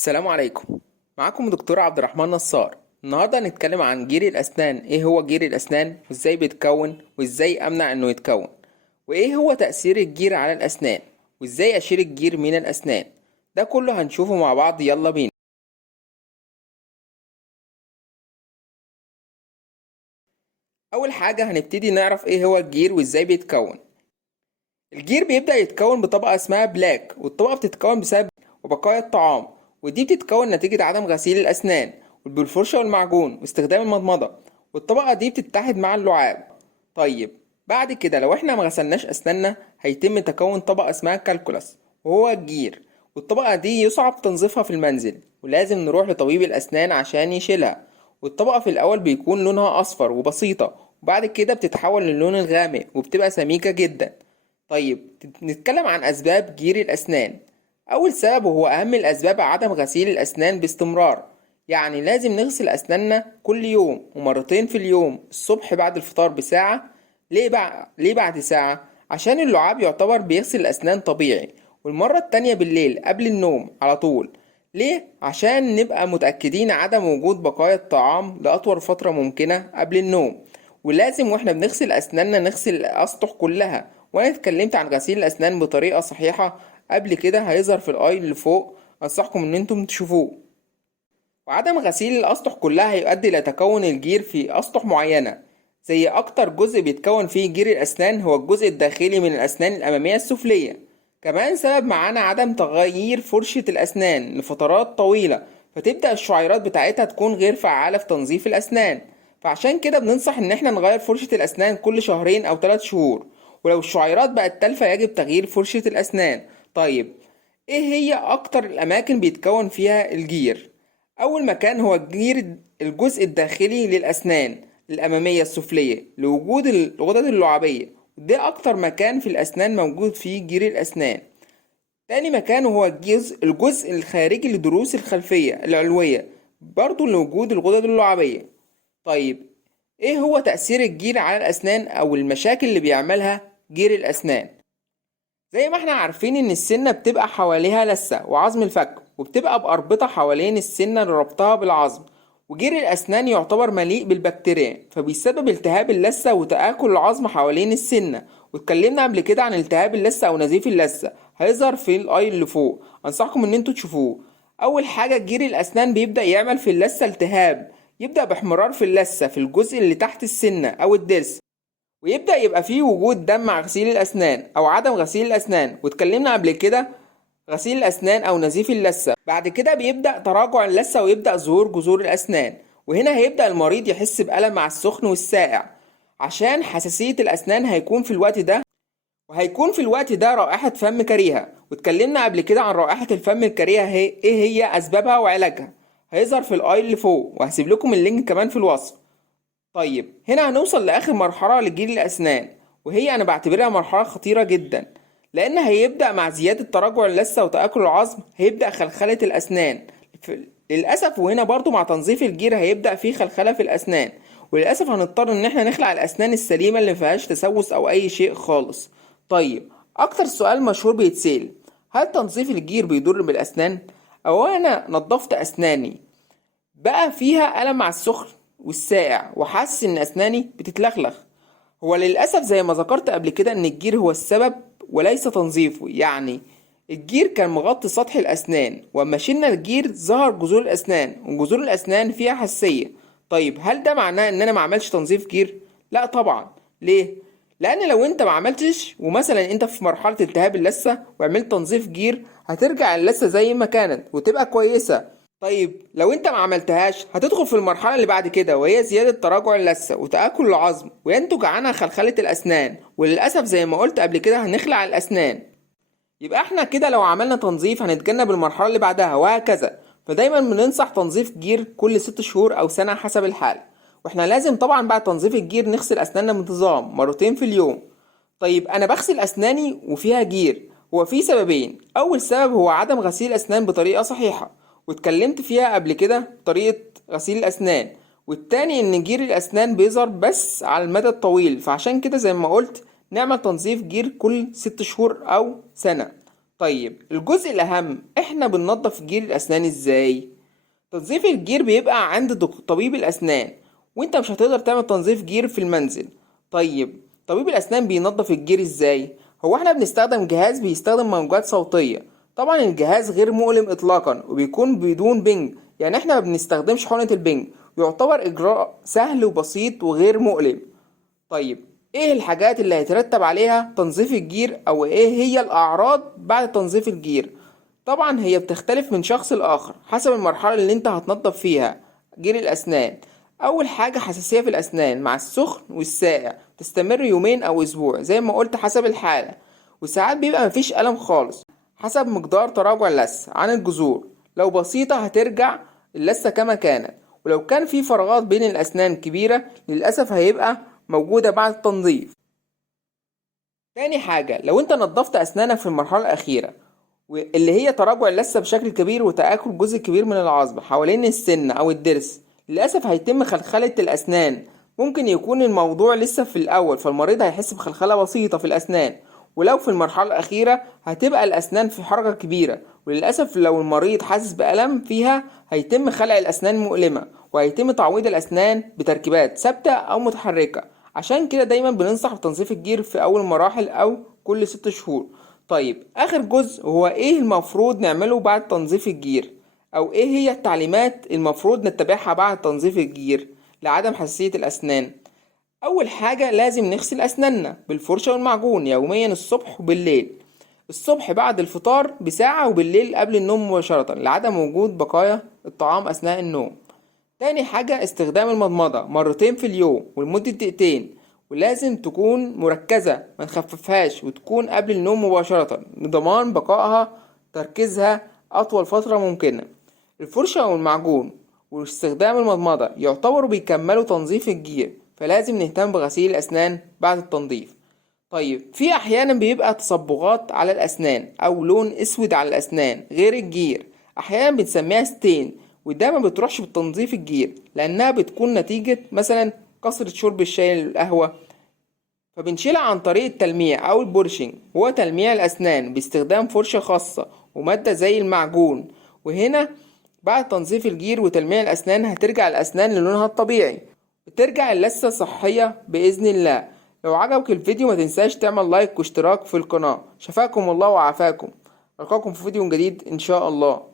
السلام عليكم. معاكم دكتور عبد الرحمن نصار. النهارده هنتكلم عن جير الأسنان. ايه هو جير الأسنان وازاي بيتكون وازاي امنع انه يتكون، وايه هو تأثير الجير على الأسنان وازاي اشيل الجير من الأسنان. ده كله هنشوفه مع بعض، يلا بينا. اول حاجة هنبتدي نعرف ايه هو الجير وازاي بيتكون. الجير بيبدأ يتكون بطبقة اسمها بلاك، والطبقة بتتكون بسبب وبقايا الطعام، ودي بتتكون نتيجة عدم غسيل الأسنان بالفرشة والمعجون واستخدام المضمضة، والطبقة دي بتتحد مع اللعاب. طيب، بعد كده لو احنا ما غسلناش أسناننا هيتم تكون طبقة اسمها كالكولاس وهو الجير، والطبقة دي يصعب تنظيفها في المنزل ولازم نروح لطبيب الأسنان عشان يشيلها. والطبقة في الأول بيكون لونها أصفر وبسيطة، وبعد كده بتتحول للون الغامق وبتبقى سميكة جدا. طيب، نتكلم عن أسباب جير الأسنان. أول سبب وهو أهم الأسباب عدم غسيل الأسنان باستمرار. يعني لازم نغسل أسناننا كل يوم ومرتين في اليوم، الصبح بعد الفطار بساعة. ليه بعد ساعة؟ عشان اللعاب يعتبر بيغسل الأسنان طبيعي، والمرة التانية بالليل قبل النوم على طول. ليه؟ عشان نبقى متأكدين عدم وجود بقايا الطعام لأطول فترة ممكنة قبل النوم. ولازم واحنا بنغسل أسناننا نغسل الأسطح كلها، وأنا اتكلمت عن غسيل الأسنان بطريقة صحيحة قبل كده، هيظهر في الآي اللي فوق، أنصحكم إن انتم تشوفوه. وعدم غسيل الأسطح كلها هيؤدي إلى تكون الجير في أسطح معينة. زي أكتر جزء بيتكون فيه جير الأسنان هو الجزء الداخلي من الأسنان الأمامية السفلية. كمان سبب معانا عدم تغيير فرشة الأسنان لفترات طويلة، فتبدأ الشعيرات بتاعتها تكون غير فعالة في تنظيف الأسنان. فعشان كده بننصح إن احنا نغير فرشة الأسنان كل شهرين أو 3 شهور، ولو الشعيرات بقت تالفة يجب تغيير فرشة الأسنان. طيب، إيه هي أكتر الأماكن بيتكون فيها الجير؟ أول مكان هو الجزء الداخلي للأسنان الأمامية السفلية لوجود الغدد اللعابية، ده أكتر مكان في الأسنان موجود فيه جير الأسنان. تاني مكان هو الجزء الخارجي للضروس الخلفية العلوية، برضو لوجود الغدد اللعابية. طيب، إيه هو تأثير الجير على الأسنان أو المشاكل اللي بيعملها جير الأسنان؟ زي ما احنا عارفين ان السنة بتبقى حواليها لثة وعظم الفك، وبتبقى بأربطة حوالين السنة اللي ربطها بالعظم. وجير الأسنان يعتبر مليء بالبكتيريا، فبيسبب التهاب اللثة وتآكل العظم حوالين السنة. واتكلمنا قبل كده عن التهاب اللثة أو نزيف اللثة، هيظهر في الآي اللي فوق، أنصحكم إن انتوا تشوفوه. أول حاجة جير الأسنان بيبدأ يعمل في اللثة التهاب، يبدأ باحمرار في اللثة في الجزء اللي تحت السنة أو الضرس، ويبدأ يبقى فيه وجود دم مع غسيل الأسنان أو عدم غسيل الأسنان، واتكلمنا قبل كده غسيل الأسنان أو نزيف اللثة. بعد كده بيبدأ تراجع اللثة ويبدأ ظهور جذور الأسنان، وهنا هيبدأ المريض يحس بألم مع السخن والساقع عشان حساسية الأسنان. هيكون في الوقت ده رائحة فم كريهة، واتكلمنا قبل كده عن رائحة الفم الكريهة ايه هي أسبابها وعلاجها، هيظهر في الآي اللي فوق، وهسيب لكم اللينك كمان في الوصف. طيب، هنا هنوصل لآخر مرحلة لجيل الأسنان، وهي أنا بعتبرها مرحلة خطيرة جدا، لأن هيبدأ مع زيادة تراجع اللثة وتآكل العظم هيبدأ خلخلة الأسنان. للأسف، وهنا برضو مع تنظيف الجير هيبدأ فيه خلخلة في الأسنان، وللأسف هنضطر إن احنا نخلع الأسنان السليمة اللي مفيهاش تسوس أو أي شيء خالص. طيب، أكتر سؤال مشهور بيتسأل: هل تنظيف الجير بيضر بالأسنان؟ أو أنا نظفت أسناني بقى فيها ألم مع السخن والساقع وحاسس إن أسناني بتتلخلخ؟ هو للأسف زي ما ذكرت قبل كده إن الجير هو السبب وليس تنظيفه. يعني الجير كان مغطي سطح الأسنان، وأما شلنا الجير ظهر جذور الأسنان، وجذور الأسنان فيها حساسية. طيب، هل ده معناه إن أنا ما عملش تنظيف جير؟ لا طبعا. ليه؟ لأن لو أنت ما عملتش، ومثلا أنت في مرحلة التهاب اللثة وعملت تنظيف جير، هترجع اللثة زي ما كانت وتبقى كويسة. طيب، لو انت ما عملتهاش هتدخل في المرحلة اللي بعد كده، وهي زيادة تراجع اللثة وتآكل العظم، وينتج عنها خلخلة الأسنان، وللأسف زي ما قلت قبل كده هنخلع الأسنان. يبقى احنا كده لو عملنا تنظيف هنتجنب المرحلة اللي بعدها وهكذا. فدايما بننصح تنظيف جير كل 6 شهور أو سنة حسب الحالة. واحنا لازم طبعا بعد تنظيف الجير نغسل أسناننا بانتظام مرتين في اليوم. طيب، أنا بغسل أسناني وفيها جير، هو في سببين. أول سبب هو عدم غسيل الأسنان بطريقة صحيحة، واتكلمت فيها قبل كده طريقة غسيل الأسنان. والتاني إن جير الأسنان بيظهر بس على المدى الطويل، فعشان كده زي ما قلت نعمل تنظيف جير كل 6 شهور أو سنة. طيب الجزء الأهم، احنا بننظف جير الأسنان ازاي؟ تنظيف الجير بيبقى عند طبيب الأسنان، وانت مش هتقدر تعمل تنظيف جير في المنزل. طيب طبيب الأسنان بينظف الجير ازاي؟ هو احنا بنستخدم جهاز بيستخدم موجات صوتية. طبعا الجهاز غير مؤلم إطلاقا وبيكون بدون بنج، يعني احنا ما بنستخدمش حقنة البنج، يعتبر إجراء سهل وبسيط وغير مؤلم. طيب ايه الحاجات اللي هيترتب عليها تنظيف الجير، او ايه هي الاعراض بعد تنظيف الجير؟ طبعا هي بتختلف من شخص لاخر حسب المرحلة اللي انت هتنظف فيها جير الاسنان. اول حاجة حساسية في الاسنان مع السخن والساقع، تستمر يومين او اسبوع زي ما قلت حسب الحالة، وساعات بيبقى مفيش ألم خالص حسب مقدار تراجع اللثة عن الجذور. لو بسيطة هترجع اللثة كما كانت، ولو كان في فراغات بين الأسنان كبيرة للأسف هيبقى موجودة بعد التنظيف. تاني حاجة، لو انت نظفت أسنانك في المرحلة الأخيرة واللي هي تراجع اللثة بشكل كبير وتآكل جزء كبير من العظم حوالين السن أو الضرس، للأسف هيتم خلخلة الأسنان. ممكن يكون الموضوع لسه في الأول فالمريض هيحس بخلخلة بسيطة في الأسنان، ولو في المرحلة الأخيرة هتبقى الأسنان في حركة كبيرة، وللأسف لو المريض حاسس بألم فيها هيتم خلع الأسنان مؤلمة، وهيتم تعويض الأسنان بتركيبات ثابتة أو متحركة. عشان كده دايما بننصح بتنظيف الجير في أول مراحل أو كل 6 شهور. طيب آخر جزء هو إيه المفروض نعمله بعد تنظيف الجير، أو إيه هي التعليمات المفروض نتبعها بعد تنظيف الجير لعدم حساسية الأسنان. أول حاجة لازم نغسل أسناننا بالفرشة والمعجون يوميا الصبح وبالليل. الصبح بعد الفطار بساعة، وبالليل قبل النوم مباشرة لعدم وجود بقايا الطعام أثناء النوم. تاني حاجة استخدام المضمضة مرتين في اليوم ولمدة دقيقتين، ولازم تكون مركزة ما نخففهاش، وتكون قبل النوم مباشرة لضمان بقائها تركيزها أطول فترة ممكنة. الفرشة والمعجون واستخدام المضمضة يعتبروا بيكملوا تنظيف الجير، فلازم نهتم بغسيل الأسنان بعد التنظيف. طيب في أحيانا بيبقى تصبغات على الأسنان أو لون أسود على الأسنان غير الجير، أحيانا بنسميها ستين، وده ما بتروحش بالتنظيف الجير لأنها بتكون نتيجة مثلا كثرة شرب الشاي والقهوة، فبنشيلها عن طريق التلميع أو البورشنج، هو تلميع الأسنان باستخدام فرشة خاصة ومادة زي المعجون. وهنا بعد تنظيف الجير وتلميع الأسنان هترجع الأسنان للونها الطبيعي، وترجع اللثة صحية بإذن الله. لو عجبك الفيديو ما تنساش تعمل لايك واشتراك في القناة. شفاكم الله وعافاكم. ألقاكم في فيديو جديد إن شاء الله.